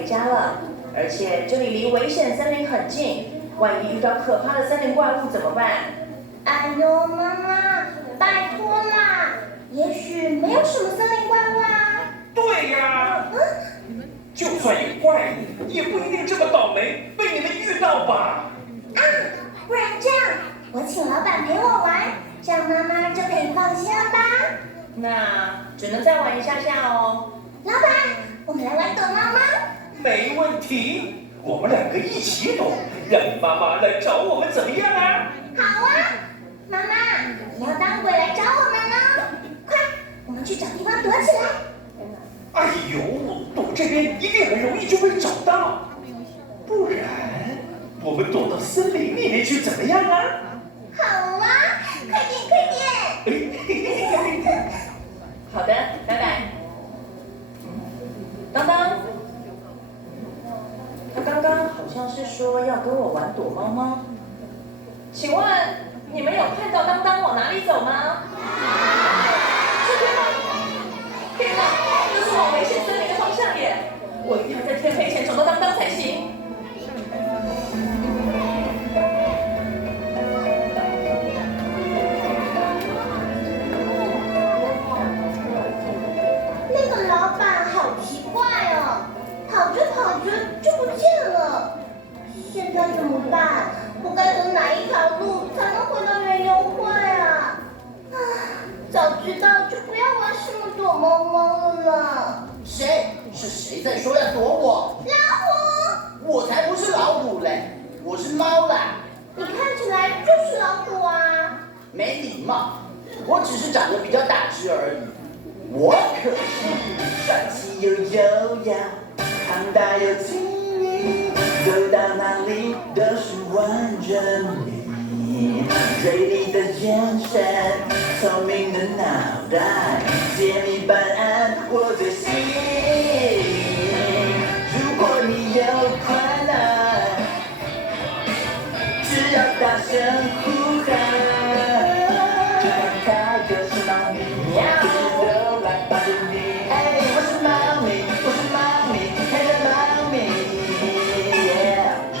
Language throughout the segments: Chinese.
回家了，而且这里离危险森林很近，万一遇到可怕的森林怪物怎么办？哎呦，妈妈，拜托啦，也许没有什么森林怪物啊。对呀，就算有怪物，也不一定这么倒霉被你们遇到吧？啊，不然这样，我请老板陪我玩，这样妈妈就可以放心了吧？那只能再玩一下下哦。老板，我们来玩躲猫猫。没问题，我们两个一起躲，让你妈妈来找我们怎么样啊？好啊，妈妈，你要当鬼来找我们呢？快，我们去找地方躲起来。哎呦，躲这边一定很容易就被找到，不然我们躲到森林里面去怎么样啊？好啊，快点快点！好的，拜拜。当当，他刚刚好像是说要跟我玩躲猫猫，请问你们有看到当当往哪里走吗？这边吗？天哪，这是往危险森林的方向耶！我一定要在天黑前找到当当才行。那个老板好奇怪哦，跑着跑着就不见了，现在怎么办？我该走哪一条路才能回到园游会啊？啊，早知道就不要玩什么躲猫猫了啦。是谁在说要躲我？老虎，我才不是老虎嘞，我是猫啦。你看起来就是老虎啊。没礼貌，我只是长得比较大只而已。我可是帅气又优雅，庞大又亲密，走到哪里都是万人迷。锐利的眼神，聪明的脑袋，解密办案我最行。如果你有困难，只要大声呼喊，就算太可是猫咪，喵，都来帮助你。哎，我是猫咪，我是猫咪，黑的猫咪。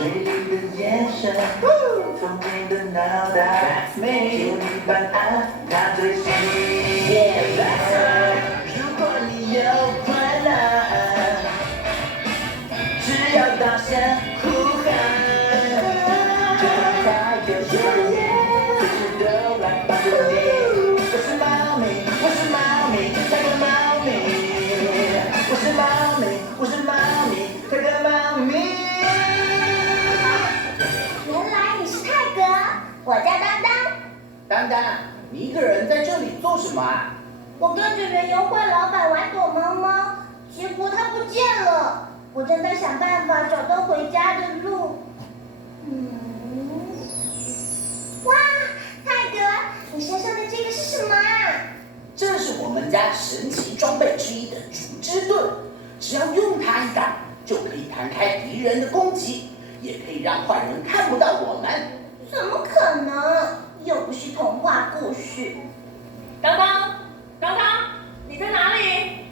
锐利的眼神，聪明的脑袋，解密办案他最行。如果你有困难，只要大声呼喊，就算太可是猫咪，随时都来帮助你。我是猫咪，我是猫咪，泰国猫咪。我是猫咪，我是猫咪，泰国猫咪。原来你是泰哥，我叫当当。丹丹，你一个人在这里做什么啊？我跟着园游会老板玩躲猫猫，结果他不见了。我正在想办法找到回家的路。哇，泰哥，你身上的这个是什么啊？这是我们家神奇装备之一的竹枝盾，只要用它一打，就可以弹开敌人的攻击，也可以让坏人看不到我们。怎么可能？又不是童话故事。当当，当当，你在哪里？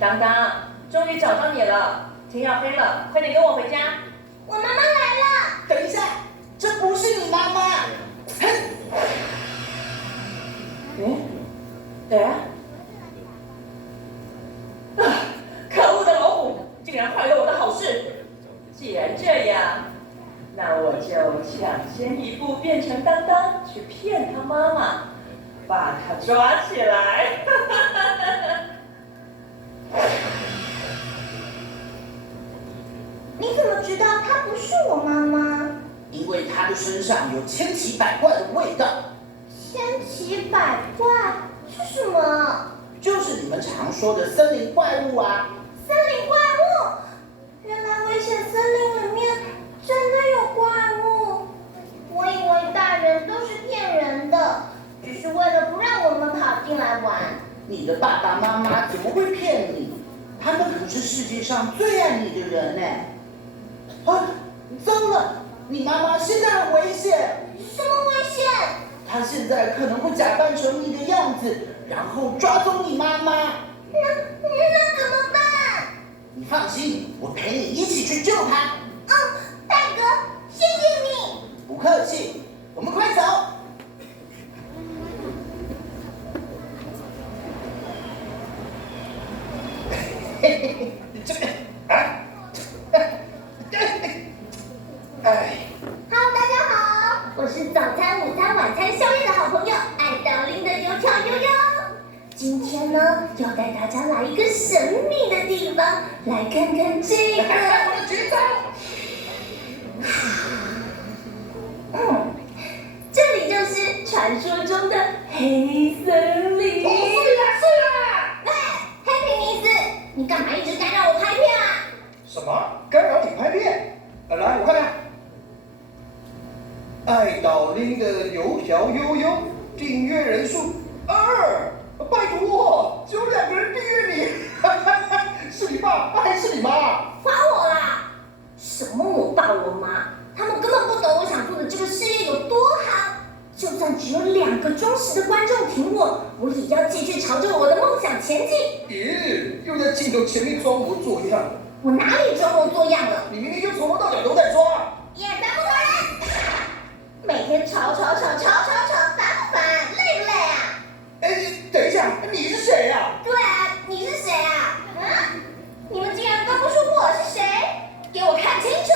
当当，终于找到你了。天要黑了，快点跟我回家。我妈妈来了。等一下，这不是你妈妈。哼！对啊。可恶的老虎，竟然坏了我的好事！既然这样，那我就抢先一步变成当当，去骗他妈妈，把他抓起来。你怎么知道她不是我妈妈？因为她的身上有千奇百怪的味道。千奇百怪是什么？就是你们常说的森林怪物啊。森林怪物？原来危险森林里面真的有怪物。我以为大人都是骗人的，只是为了不让我们跑进来玩。你的爸爸妈妈怎么会骗你？他们可是世界上最爱你的人呢。啊，糟了！你妈妈现在很危险。什么危险？她现在可能会假扮成你的样子，然后抓走你妈妈。那怎么办？你放心，我陪你一起去救他。大哥，谢谢你。不客气，我们快走。这个啊，哎， Hello， 大家好，我是早餐、午餐、晚餐、宵夜的好朋友爱倒林的油条悠悠。今天呢，要带大家来一个神秘的地方，来看看这个。我的绝招！这里就是传说中的黑森林。是啦！喂，黑皮尼斯，你干嘛一直干扰我拍片啊？什么？干扰你拍片？来，我看看。爱岛拎的油条悠悠，订阅人数2，拜托，只有2个人订阅你，是你爸还是你妈？夸我啦！什么我爸我妈，他们根本不懂我想做的这个事业有多好。就算只有2个忠实的观众挺我，我也要继续朝着我的梦想前进。咦，又在镜头前面装模作样。我哪里装模作样了？你明明就从头到脚都在装。也烦不烦人？每天吵，烦不烦？累不累啊？哎，等一下，你是谁呀？对啊，你是谁啊？你们竟然分不出我是谁？给我看清楚！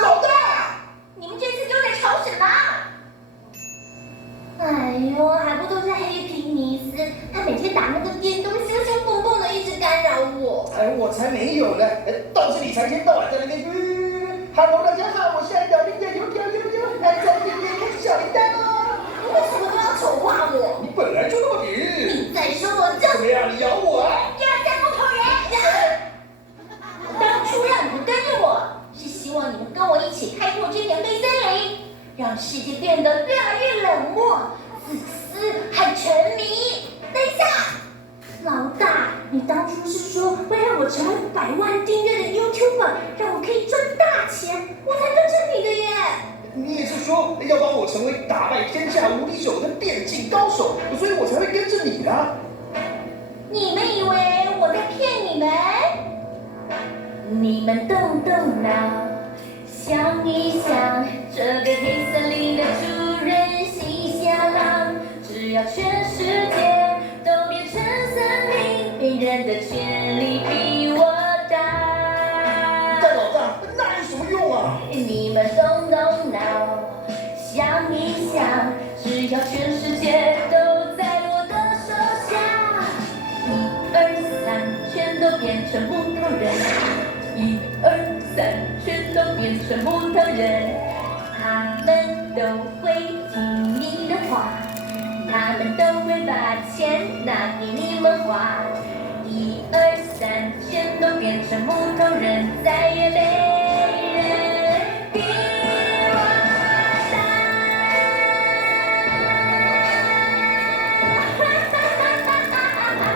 老大，你们这次又在吵什么？哎呦，还不都是黑皮尼斯，他每天打那个电动，凶凶蹦蹦的，一直干扰我。哎，我才没有呢！倒是你才一天到晚在那边，Hello， 大家好，我是爱岛拎的油条悠悠，按赞订阅开启小铃铛哦。你为什么都要丑化我？你本来就那么平。你再说我就怎么样？你咬我啊？第二三木头人。当初让你们跟着我，是希望你们跟我一起开拓这片黑森林，让世界变得越来越冷漠、自私和沉迷。等一下，老大，你当初是说会让我成为100万订阅的 YouTuber， 让我可以赚大钱，我才跟着你的耶。你也是说要帮我成为打败天下无敌手的电竞高手，所以我才会跟着你啊！你们以为我在骗你们？你们动动脑，想一想，这个黑森林的主人心下郎，只要全世界都变成森林，没人的权利比我大。但老大，那有什么用啊？你们动动脑，想一想，只要全世界都在我的手下，1、2、3，全都变成木头人。1、2、3，全都变成木头人。他们都会听你的话，他们都会把钱拿给你们花。1、2、3，全都变成木头人，再也没人比我大。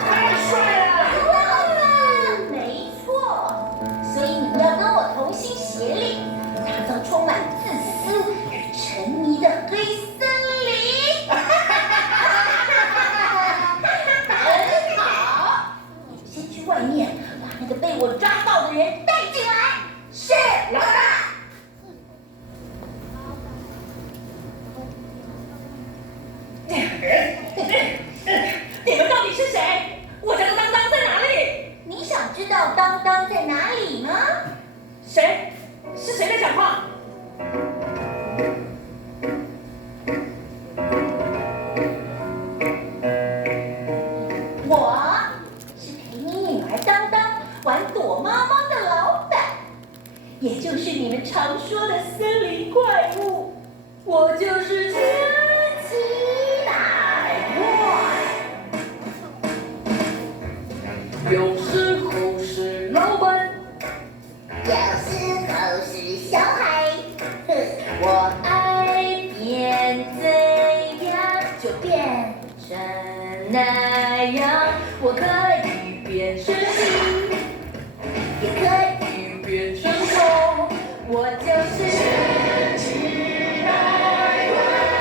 太帅了！没错，所以你们要跟我同心协力，打造充满自私与沉迷的黑森林。很好，你们先去外面把那个被我抓到的人带进来。是，老大。你们到底是谁？我家的当当在哪里？你想知道当当在哪里吗？谁？是谁在讲话？我是陪你女儿当当玩躲猫猫的老板，也就是你们常说的森林怪物。我就是千奇百怪。有时候是老板，有时候是小孩，我爱变怎样就变成那样，我可以变成你，也可以变成狗，我就是千奇百怪。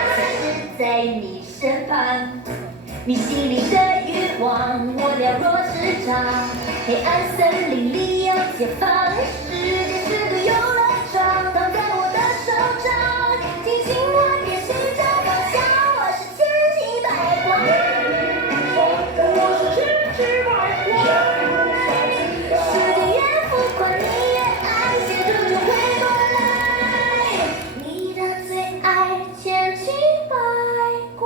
欢。你心里的欲望，我了若指掌。黑暗森林里有解放，世界是个游乐场，躺在我的手掌，紧紧握着寻找方向。我是千奇百怪，我是千奇百怪。世界越浮夸，你越爱，写着就会过来。你的最爱千奇百怪。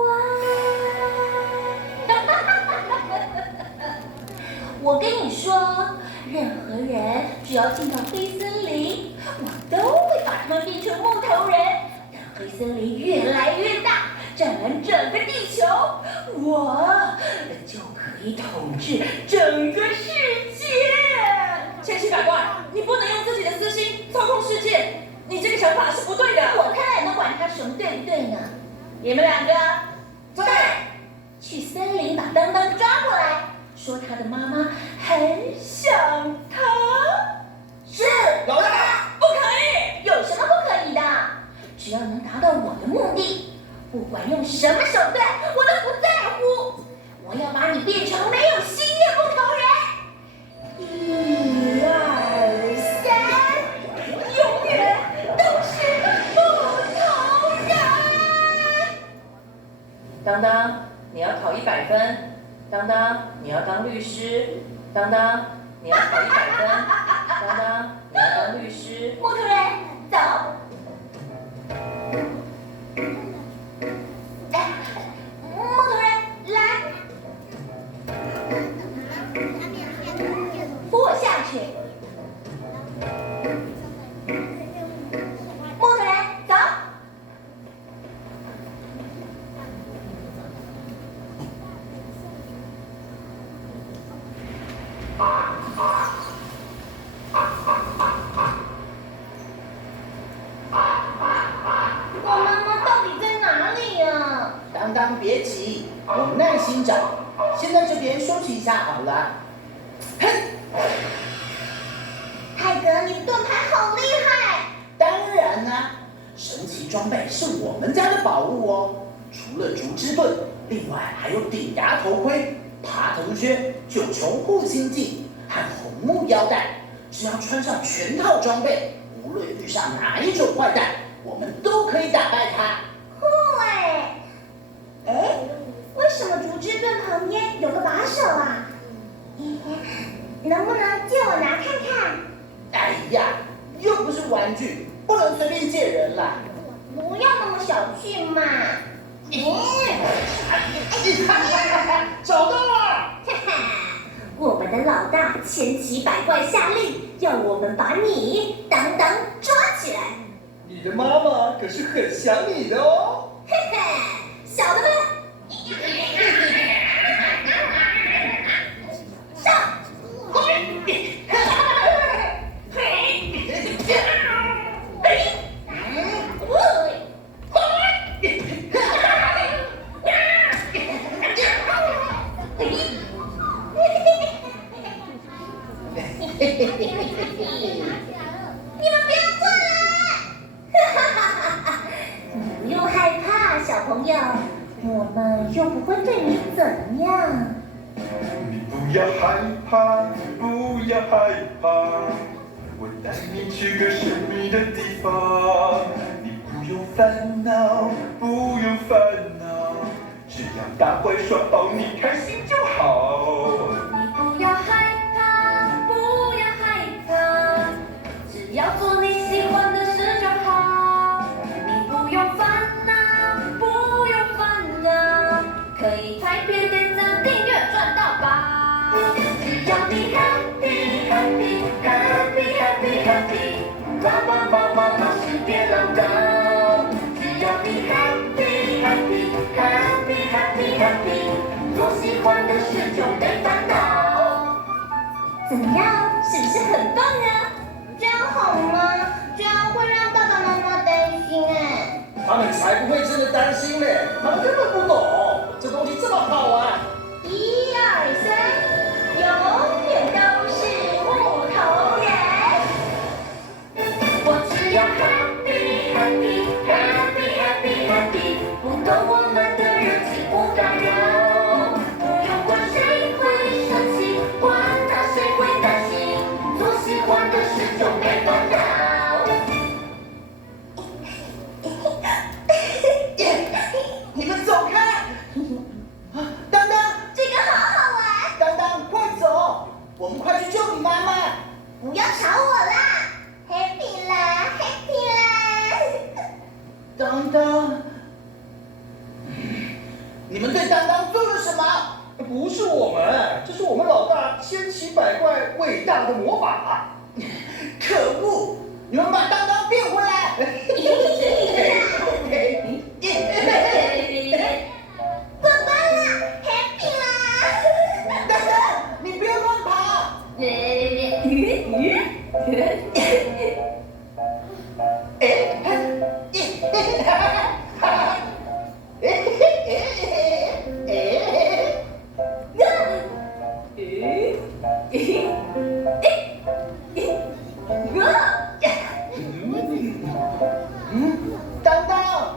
我跟你说，任何人只要进到黑森林，我都会把他们变成木头人。等黑森林越来越大，占满整个地球，我就可以统治整个世界。千奇百怪，你不能用自己的私心操控世界，你这个想法是不对的。我看懒得管他什么对不对呢？你们两个在去森林把当当抓过来。说他的妈妈很想他。是，老大。不可以，有什么不可以的？只要能达到我的目的，不管用什么手段，我都不在乎。我要把你变成没有心的木头人。1、2、3，永远都是木头人。当当，你要考100分。当当，你要当律师。当当，你要考100分。当当，你要当律师。木头人，走。木头人，来，扶我下去。木头人，走。我妈妈到底在哪里呀？当当别急，我们耐心找。先在这边休息一下好了。哼，泰格，你的盾牌好厉害！当然啦，神奇装备是我们家的宝物哦。除了竹枝盾，另外还有顶牙头盔、爬藤靴、9重护心镜和红木腰带。只要穿上全套装备，无论遇上哪一种坏蛋，我们都可以打败他。酷哎！哎，为什么竹枝盾旁边有个把手啊？能不能借我拿看看？哎呀，又不是玩具，不能随便借人啦。不要那么小气嘛！找到了！哈哈，我们的老大千奇百怪下令，要我们把你当当抓起来。你的妈妈可是很想你的哦。嘿嘿，小的们，上！你们不要过来！不用害怕，小朋友，我们又不会对你怎么样。你不要害怕，不要害怕，我带你去个神秘的地方。你不用烦恼，不用烦恼，只要大怪耍宝，你开心就好。你不要害怕，不要害怕，只要做你喜欢的事就好。你不用烦恼，不用烦恼，可以拍片、点赞、订阅、赚到宝。只要你 happy happy happy happy happy， 爸爸妈妈老师别唠叨。只要你 happy happy happy happy happy， 做喜欢的事就没烦恼。怎么样？是不是很棒啊？这样好吗？这样会让爸爸妈妈担心哎。他们才不会真的担心嘞，他们根本不懂，这东西这么好玩。 1、2、3，永远都是木头人。我只要 happy happy happy happy happy， 不懂我们的人情不该你们对当当做了什么？不是我们，这是我们老大千奇百怪伟大的魔法。可恶！你们把当当变回来！过关了 ，happy 啦！当当，你不要乱跑！当当，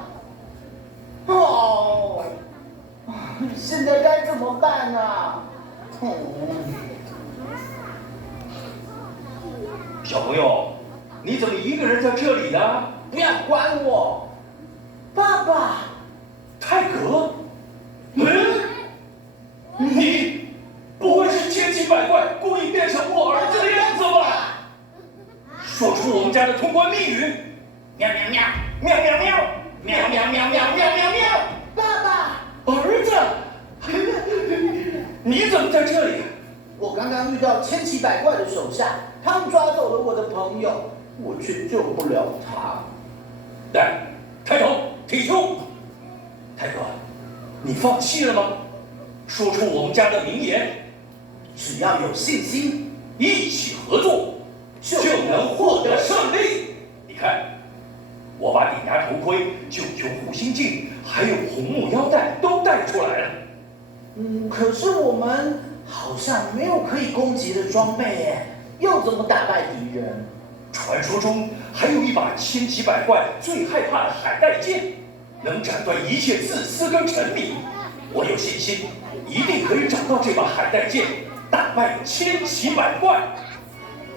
哦，现在该怎么办啊？小朋友，你怎么一个人在这里呢？不要管我，爸爸。泰格，你不会是千奇百怪故意变成我儿子的样子吧？说出我们家的通关密语：喵喵喵，喵喵喵，喵喵喵喵喵喵喵。爸爸，儿子，你怎么在这里？我刚刚遇到千奇百怪的手下，他们抓走了我的朋友，我却救不了他。来，抬头挺胸。泰哥，你放弃了吗？说出我们家的名言：只要有信心，一起合作，就能获得胜利。你看，我把顶牙头盔、九球护心镜，还有红木腰带都带出来了。可是我们好像没有可以攻击的装备耶，要怎么打败敌人？传说中还有一把千奇百怪最害怕的海带剑，能斩断一切自私跟沉迷。我有信心，一定可以找到这把海带剑，打败千奇百怪。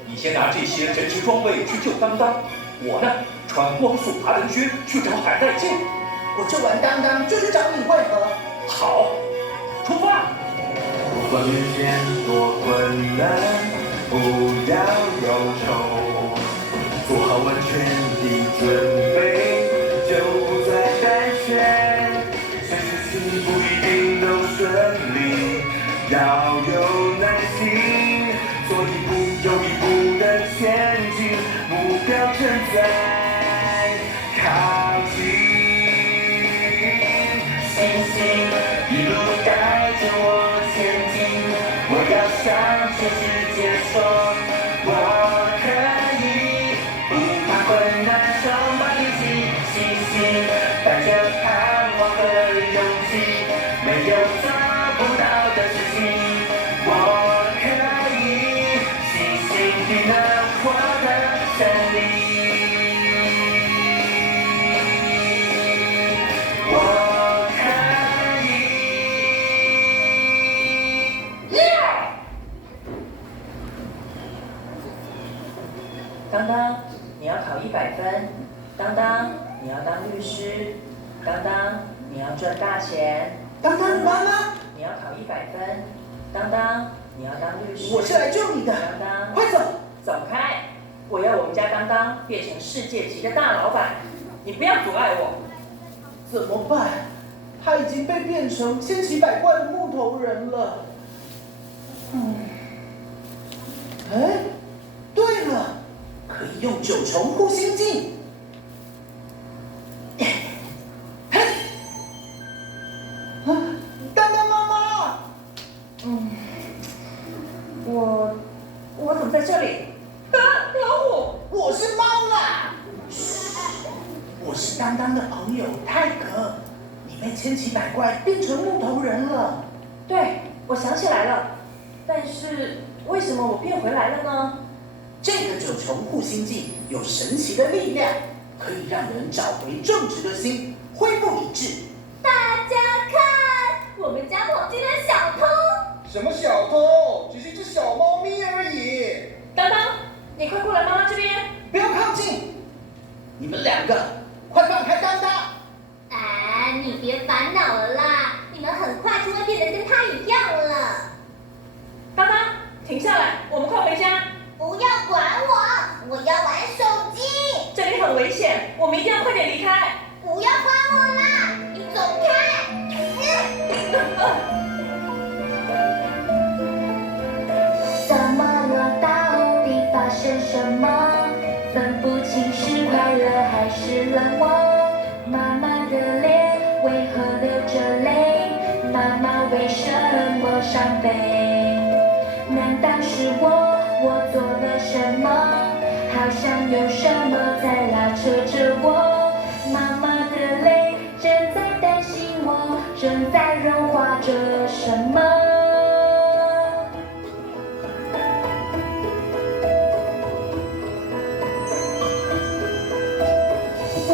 你先拿这些神奇装备去救当当，我呢穿光速爬藤靴去找海带剑。我救完当当就去找你会合。好，出发！不管遇见多困难，不要忧愁，做好完全的准备，就不再胆怯。想事情不一定都顺利，要有耐心，做一步又一步的前进，目标正在靠近。星星一路带着我前进，我要向全世界说，我可以，不怕困难，充满力气，信心带着盼望和勇气，没有做不到的事情，我可以，信心必能获得胜利。我可以。当当，你要考100分。当当，你要当律师。当当，你要赚大钱。当当，妈妈，你要考100分。当当，你要当律师。我是来救你的，当当，快走！走开！我要我们家当当变成世界级的大老板，你不要阻碍我。怎么办？他已经被变成千奇百怪的木头人了。哎，对了，可以用9重护心镜。当当妈妈，我怎么在这里？啊，老虎！我是猫啦。嘘，我是当当的朋友泰格，你被千奇百怪变成木头人了。对，我想起来了，但是为什么我变回来了呢？这个9重护心镜有神奇的力量，可以让人找回正直的心，恢复理智。大家看，我们家跑进了小偷。什么小偷？只是一只小猫咪而已。当当，你快过来妈妈这边。不要靠近！你们2个，快放开当当！哎，你别烦恼了啦，你们很快就会变得跟他一样了。当当，停下来，我们快回家。不要管我，我要玩手机。这里很危险，我们一定要快点离开。不要管我啦，你走开！伤悲。难道是我做了什么？好像有什么在拉扯着我。妈妈的泪正在担心我，正在融化着什么？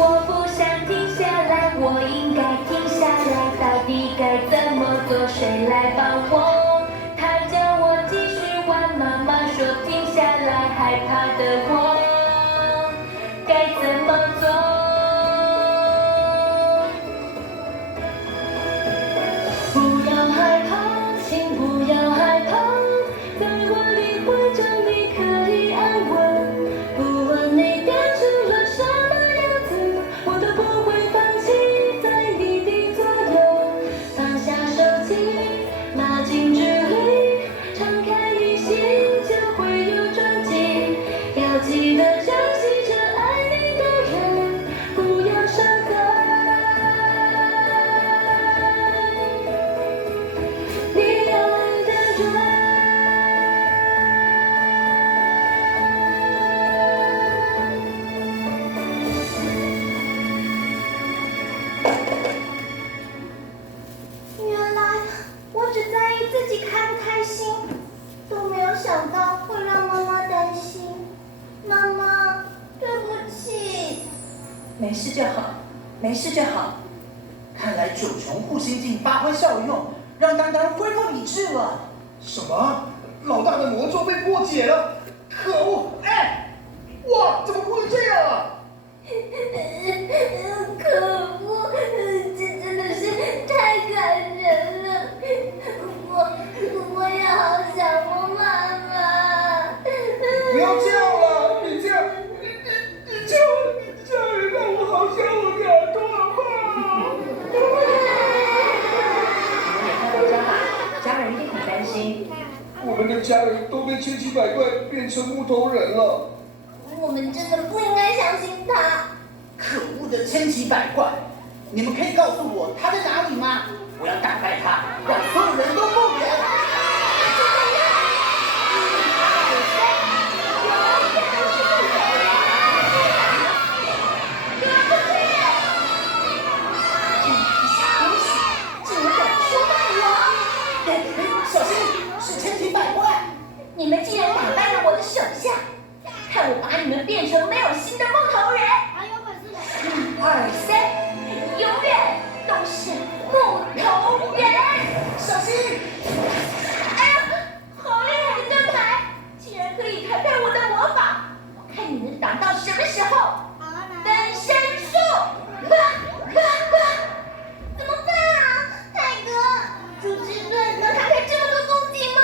我不想停下来，我应该停下来，到底该怎么做？谁来帮我？他叫我继续玩，妈妈说停下来，害怕的我该怎么做？不要害怕，请不要害怕，在我的怀中你可以安稳。不管你变成了什么样子，我都不会放弃在你的左右。放下手机，拉近距离，敞开你心就会有转机。要记得珍惜着爱你的人，不要伤害。你爱的人。原来我只在意自己开不开心，都没有想到会让妈妈担心。妈妈，对不起。没事就好，没事就好。看来九重护心镜发挥效用，让当当恢复理智了。什么？老大的魔咒被破解了？可恶！哎，哇，怎么会这样啊？可恶，这真的是太感人了。我也好想我妈妈。不要这样了，你这样让我好想我的耳朵啊！你们也快回家吧，家人一定很担心。我们的家人都被千奇百怪变成木头人了。我们真的不应该相信他。可恶的千奇百怪！你们可以告诉我他在哪里吗？我要打败他，让所有人都不远。小心，是千奇百怪！你们竟然打败了我的手下，看我把你们变成没有心的木头人！1、2、3，永远都是木头人！小心！哎呀，好厉害的盾牌，竟然可以弹开我的魔法！我看你能挡到什么时候？分身术！怎么办啊，泰哥？主之盾能弹开这么多攻击吗？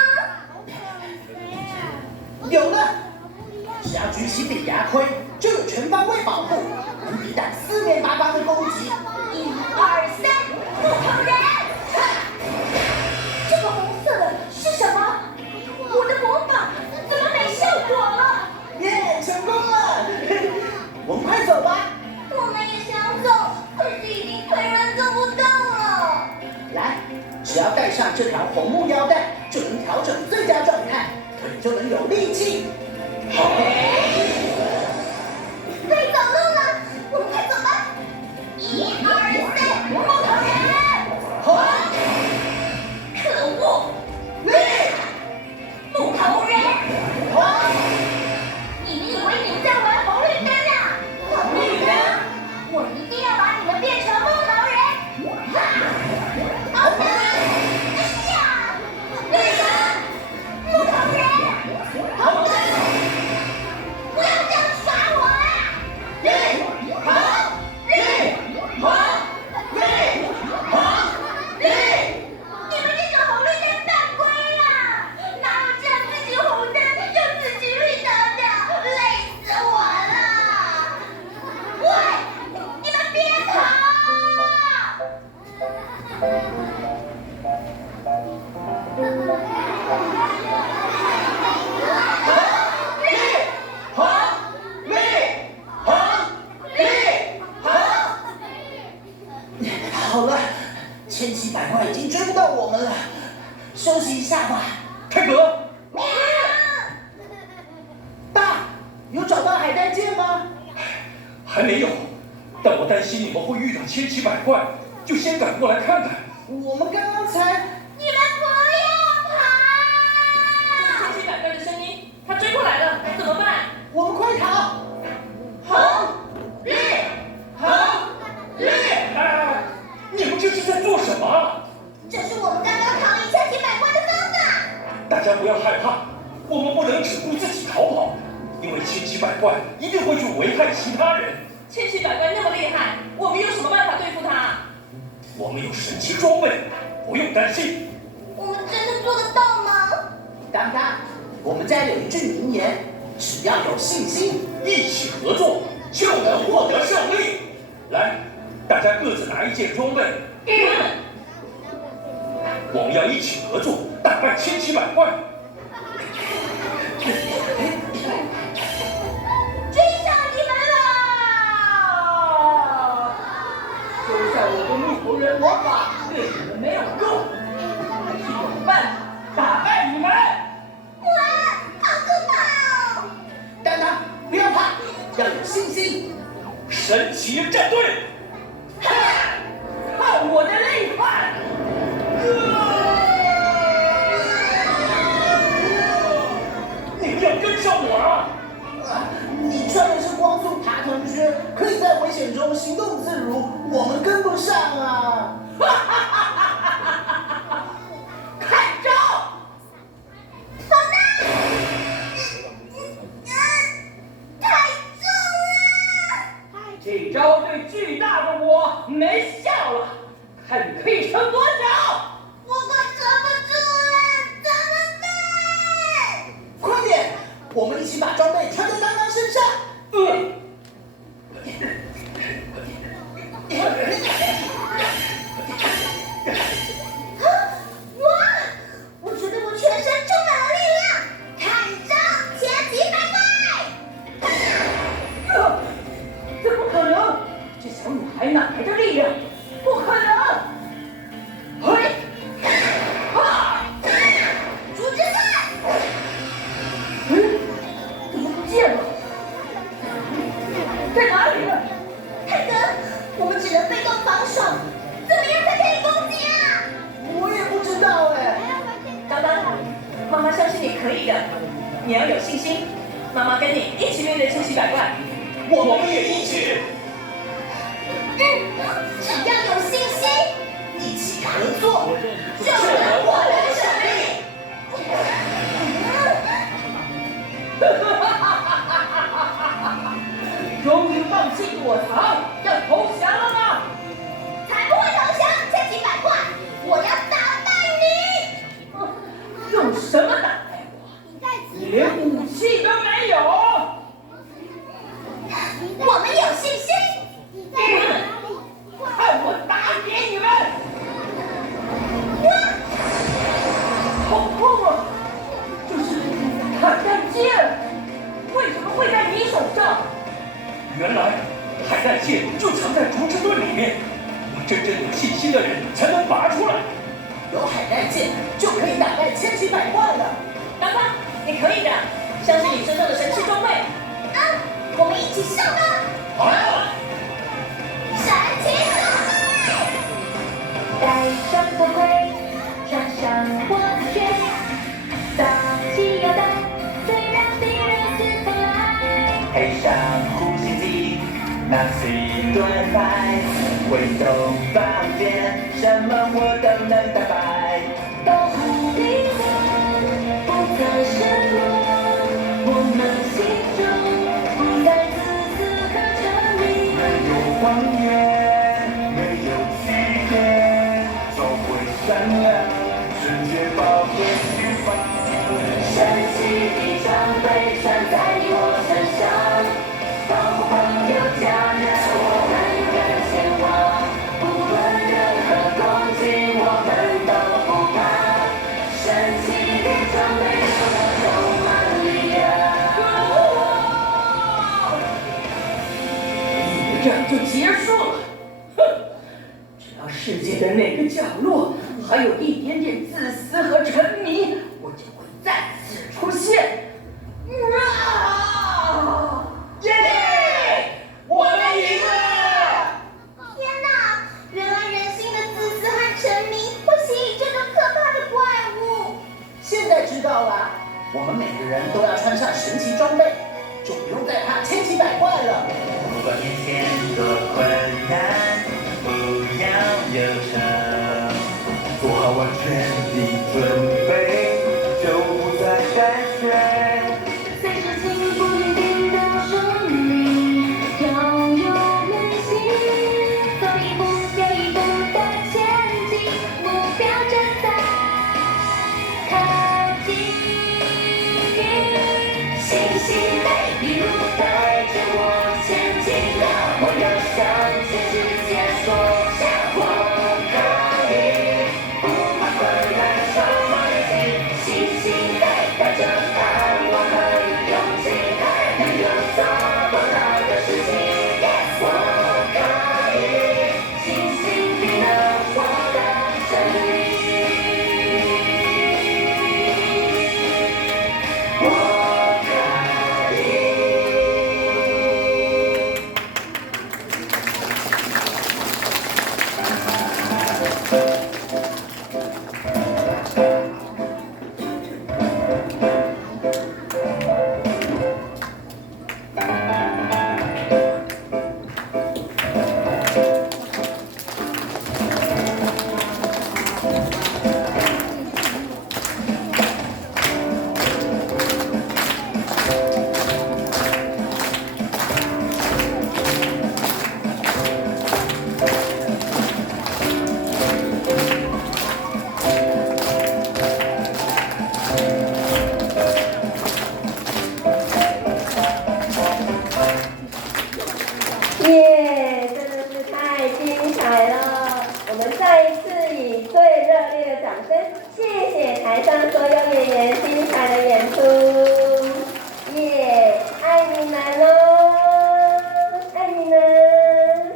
有了，只要举起顶牙盔，就有全方位保护，能抵挡四面八方的攻击。1、2、3，木头人！这个红色的是什么？我的魔法怎么没效果了？耶，成功了！我们快走吧。我们也想走，可是已经腿软走不动了。来，只要带上这条红木腰带，就能调整最佳状态，腿就能有力气。可以走路了，我们快走吧。1、2、3，木头人！好，可恶！木头人！好，你们以为你们在玩红绿灯啊？红绿灯！我一定要把你们变成木头人！哈！好的！哎呀！绿灯！木头人！好的，不要这样耍我啊！好，你们这个红绿灯犯规啦！哪有这样自己红灯就自己绿灯的？累死我了！喂，你们别跑！好了，千奇百怪已经追不到我们了，休息一下吧。泰格，爸，有找到海带剑吗？还没有，但我担心你们会遇到千奇百怪，就先赶过来看看。我们刚刚才……你们不要跑！千奇百怪的声音，他追过来了，怎么办？我们快逃！红绿你们这是在做什么？这是我们刚刚逃离千奇百怪的方法。大家不要害怕，我们不能只顾自己逃跑，因为千奇百怪一定会去危害其他人。千奇百怪那么厉害，我们有什么办法对付他？我们有神奇装备，不用担心。我们真的做得到吗？刚刚我们家有一句名言：只要有信心，一起合作就能获得胜利。来，大家各自拿一件装备。我们要一起合作，打败千奇百怪。追上你们了！就算我的木头人魔法对你们没有用，我还是有办法打败你们。哇，好可怕哦！当当，不要怕，要有信心。神奇战队，看我的厉害！你们要跟上我啊！你穿的是光速爬藤靴，可以在危险中行动自如，我们跟不上啊！看招！好的！太重了！这招对巨大的我没效了，看你可以撑多久！我快撑不住了，怎么办？快点，我们一起把装备穿在当当身上。哇！我觉得我全身充满了力量，看招，千奇百怪！这不可能！这小女孩哪来的力量？不可能！嘿，啊！竹之菜，嗯，怎么不见了？在哪里呢？泰德，我们只能被动防守，怎么样才可以攻击啊？我也不知道哎。当当，妈妈相信你可以的，你要有信心。妈妈跟你一起面对千奇百怪。我们也一起。只要有信心，一起合作，就能获得胜利。终于放弃躲藏，要投降了吗？才不会投降，千奇百怪！我要打败你！用什么打败我？你连武器都没有！我们有信心。看我打扁你们！好痛啊！就是海带剑，为什么会在你手上？原来海带剑就藏在竹之盾里面，有真正有信心的人才能拔出来。有海带剑就可以打败千奇百怪了。当当，你可以的，相信你身上的神奇装备。我们一起上吧！好，神奇装备，戴上头盔，穿上火箭，打起腰带，虽然敌人四方来。配上呼吸机，拿起盾牌，挥动宝剑，什么我都能打败。保护灵魂，不再失落，我们心中不再自私和沉迷。没有谎言，没有欺骗，总会善良，纯洁宝贵翅膀。神奇的装备穿在你我身上，保护朋友家人，我们勇敢前往，不论任何攻击，我们都不怕。神奇的装备使我充满力量。这样就结束了。哼，只要世界的哪个角落还还有一点点自私和沉迷，我就会再次出现。耶！我们赢了！天哪！原来人性的自私和沉迷会吸引这种可怕的怪物。现在知道了，我们每个人都要穿上神奇装备，就不用再怕千奇百怪了。不管面前多困难，不要忧愁，做好完全的准备，就不再胆怯。随着进步一定的顺利，要有耐心，走一步又一步的前进，目标正在靠近。星星的一路带着我前进，我要向全世界说下我可以，不怕困难，充满力气，星星带着盼望和勇气，能有做不到的事情。Yes， 我可以，星星给了我的真理。我可以。耶，真的是太精彩了！我们再一次以最热烈的掌声，谢谢台上所有演员精彩的演出。